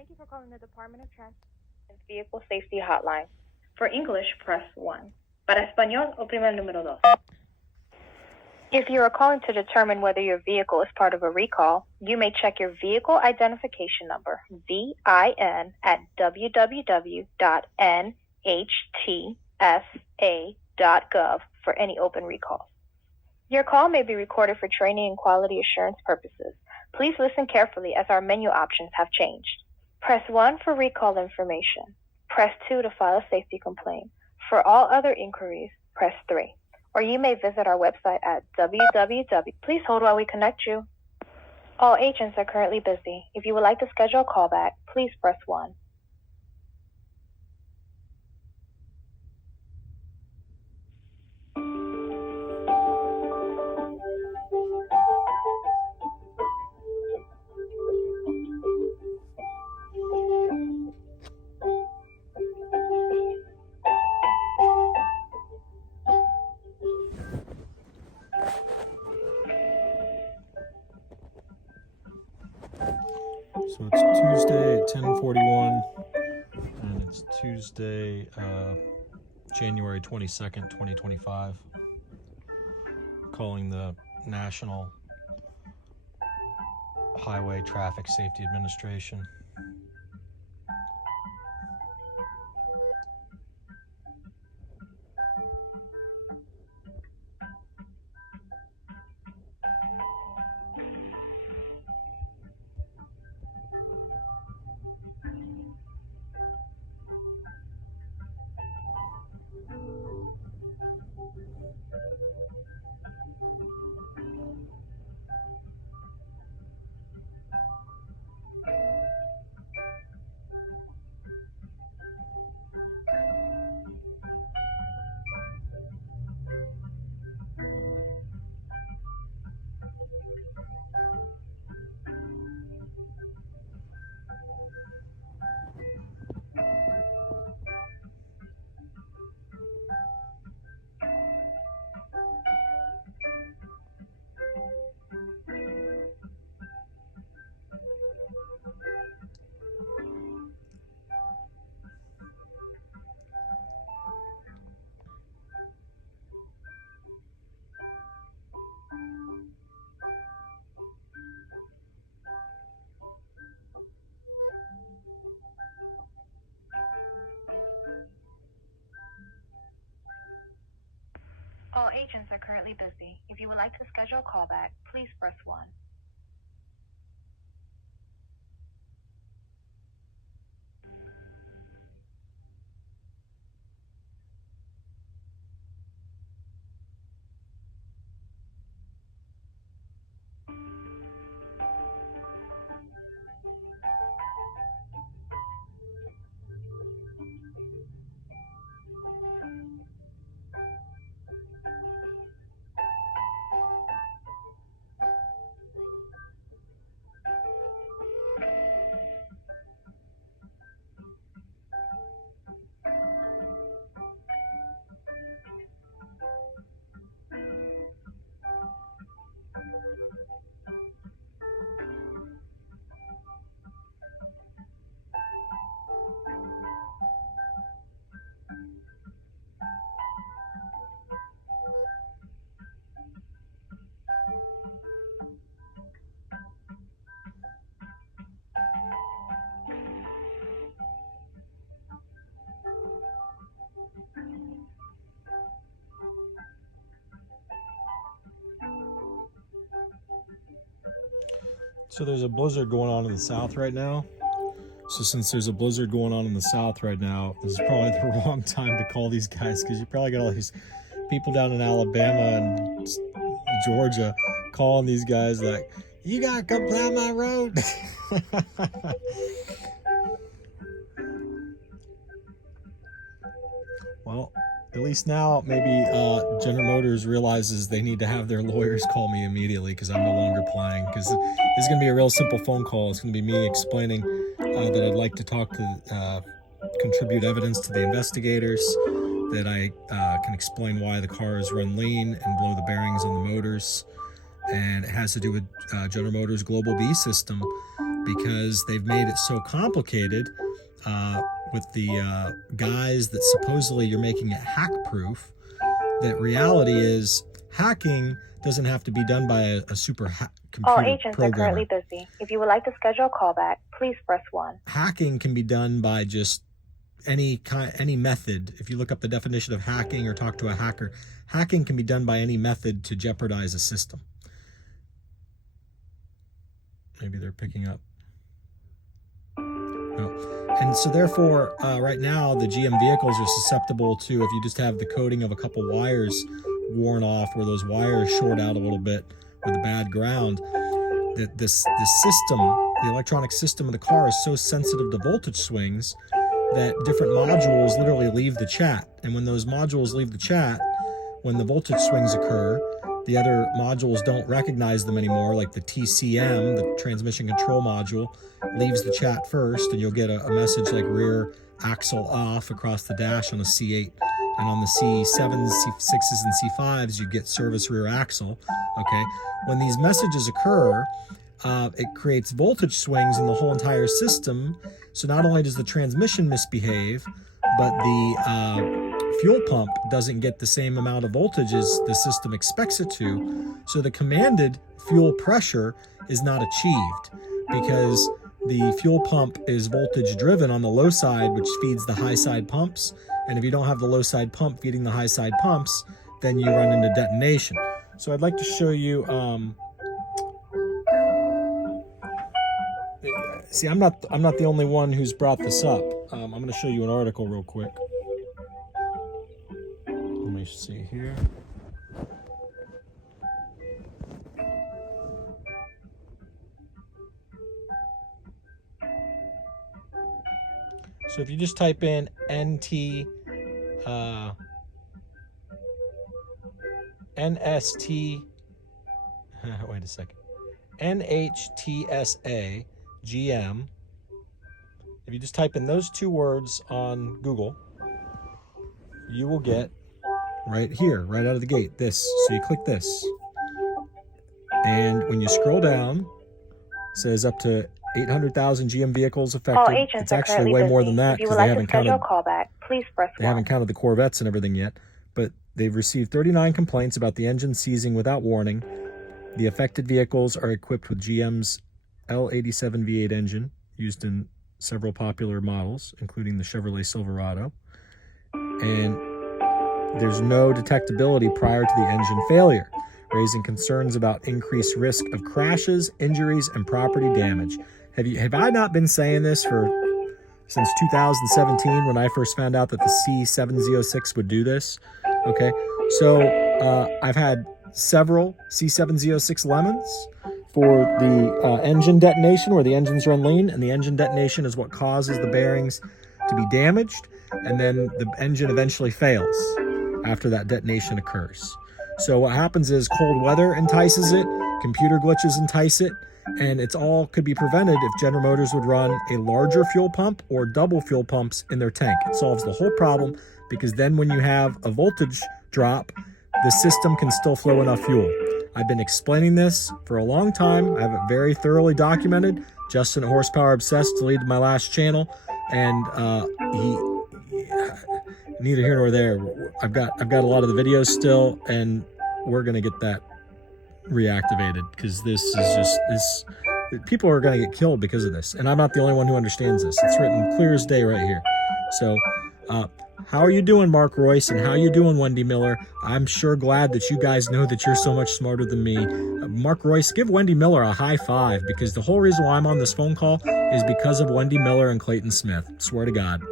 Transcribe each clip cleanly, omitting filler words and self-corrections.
Thank you for calling the Department of Transportation's Vehicle Safety Hotline. For English, press 1. Para español, oprima el número 2. If you are calling to determine whether your vehicle is part of a recall, you may check your vehicle identification number, VIN, at www.nhtsa.gov for any open recalls. Your call may be recorded for training and quality assurance purposes. Please listen carefully as our menu options have changed. Press 1 for recall information. Press 2 to file a safety complaint. For all other inquiries, press 3. Or you may visit our website at www. Please hold while we connect you. All agents are currently busy. If you would like to schedule a callback, please press 1. So it's Tuesday at 10:41, and it's Tuesday, January 22nd, 2025. Calling the National Highway Traffic Safety Administration. All agents are currently busy. If you would like to schedule a callback, please press 1. So there's a blizzard going on in the south right now. So since there's a blizzard going on in the south right now, this is probably the wrong time to call these guys, because you probably got all these people down in Alabama and Georgia calling these guys like, you gotta come plow my road. Well, at least now maybe General Motors realizes they need to have their lawyers call me immediately, because I'm no longer playing. Because it's going to be a real simple phone call. It's going to be me explaining that I'd like to talk to, contribute evidence to the investigators, that I can explain why the cars run lean and blow the bearings on the motors. And it has to do with General Motors Global B system, because they've made it so complicated with the guise that supposedly you're making it hack-proof, that reality is hacking doesn't have to be done by a super computer All agents programmer. are currently busy. If you would like to schedule a callback, please press 1. Hacking can be done by just any method. If you look up the definition of hacking or talk to a hacker, hacking can be done by any method to jeopardize a system. Maybe they're picking up. No. And so therefore, right now, the GM vehicles are susceptible to, if you just have the coating of a couple wires worn off, where those wires short out a little bit with a bad ground, that the system, the electronic system of the car is so sensitive to voltage swings that different modules literally leave the chat. And when those modules leave the chat, when the voltage swings occur, the other modules don't recognize them anymore, like the TCM, the transmission control module, leaves the chat first, and you'll get a message like rear axle off across the dash on a C8. And on the C7s, C6s, and C5s, you get service rear axle, okay? When these messages occur, it creates voltage swings in the whole entire system. So not only does the transmission misbehave, but the fuel pump doesn't get the same amount of voltage as the system expects it to. So the commanded fuel pressure is not achieved because the fuel pump is voltage driven on the low side, which feeds the high side pumps. And if you don't have the low side pump feeding the high side pumps, then you run into detonation. So I'd like to show you, see, I'm not the only one who's brought this up. I'm going to show you an article real quick. Let me see here. So if you just type in NST, wait a second, NHTSA GM, if you just type in those two words on Google, you will get right here, right out of the gate, this. So you click this. And when you scroll down, it says up to 800,000 GM vehicles affected. It's actually way more than that because they haven't counted. They haven't counted the Corvettes and everything yet. But they've received 39 complaints about the engine seizing without warning. The affected vehicles are equipped with GM's L87 V8 engine, used in several popular models, including the Chevrolet Silverado. And there's no detectability prior to the engine failure, raising concerns about increased risk of crashes, injuries, and property damage. Have I not been saying this since 2017 when I first found out that the C706 would do this? Okay, so I've had several C706 lemons for the engine detonation, where the engines run lean, and the engine detonation is what causes the bearings to be damaged, and then the engine eventually fails after that detonation occurs. So what happens is cold weather entices it, computer glitches entice it, and it's all could be prevented if General Motors would run a larger fuel pump or double fuel pumps in their tank. It solves the whole problem, because then when you have a voltage drop, the system can still flow enough fuel. I've been explaining this for a long time. I have it very thoroughly documented. Justin at Horsepower Obsessed deleted my last channel, and neither here nor there. I've got a lot of the videos still, and we're gonna get that reactivated, because this is just people are gonna get killed because of this, and I'm not the only one who understands this. It's written clear as day right here. So how are you doing, Mark Ruess, and how are you doing, Wendy Miller? I'm sure glad that you guys know that you're so much smarter than me. Mark Ruess, give Wendy Miller a high five, because the whole reason why I'm on this phone call is because of Wendy Miller and Clayton Smith. Swear to God.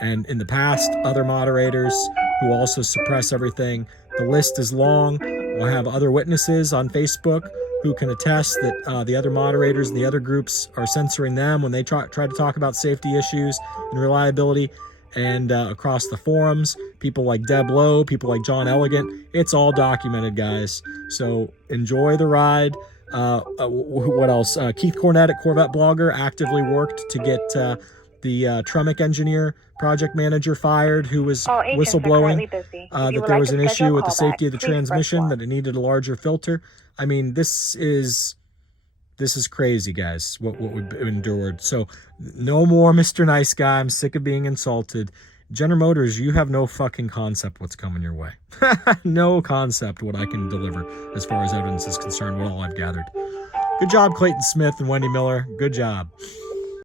And in the past, other moderators who also suppress everything. The list is long. We'll have other witnesses on Facebook who can attest that the other moderators and the other groups are censoring them when they try to talk about safety issues and reliability. And across the forums, people like Deb Lowe, people like John Elegant, it's all documented, guys. So enjoy the ride. What else? Keith Cornett at Corvette Blogger actively worked to get the Tremec engineer project manager fired, who was whistleblowing that there was an issue with the safety of the transmission, that it needed a larger filter. I mean, this is This is crazy, guys, what we've endured. So no more Mr. Nice Guy. I'm sick of being insulted. General Motors, you have no fucking concept what's coming your way. No concept what I can deliver as far as evidence is concerned, what all I've gathered. Good job, Clayton Smith and Wendy Miller. Good job.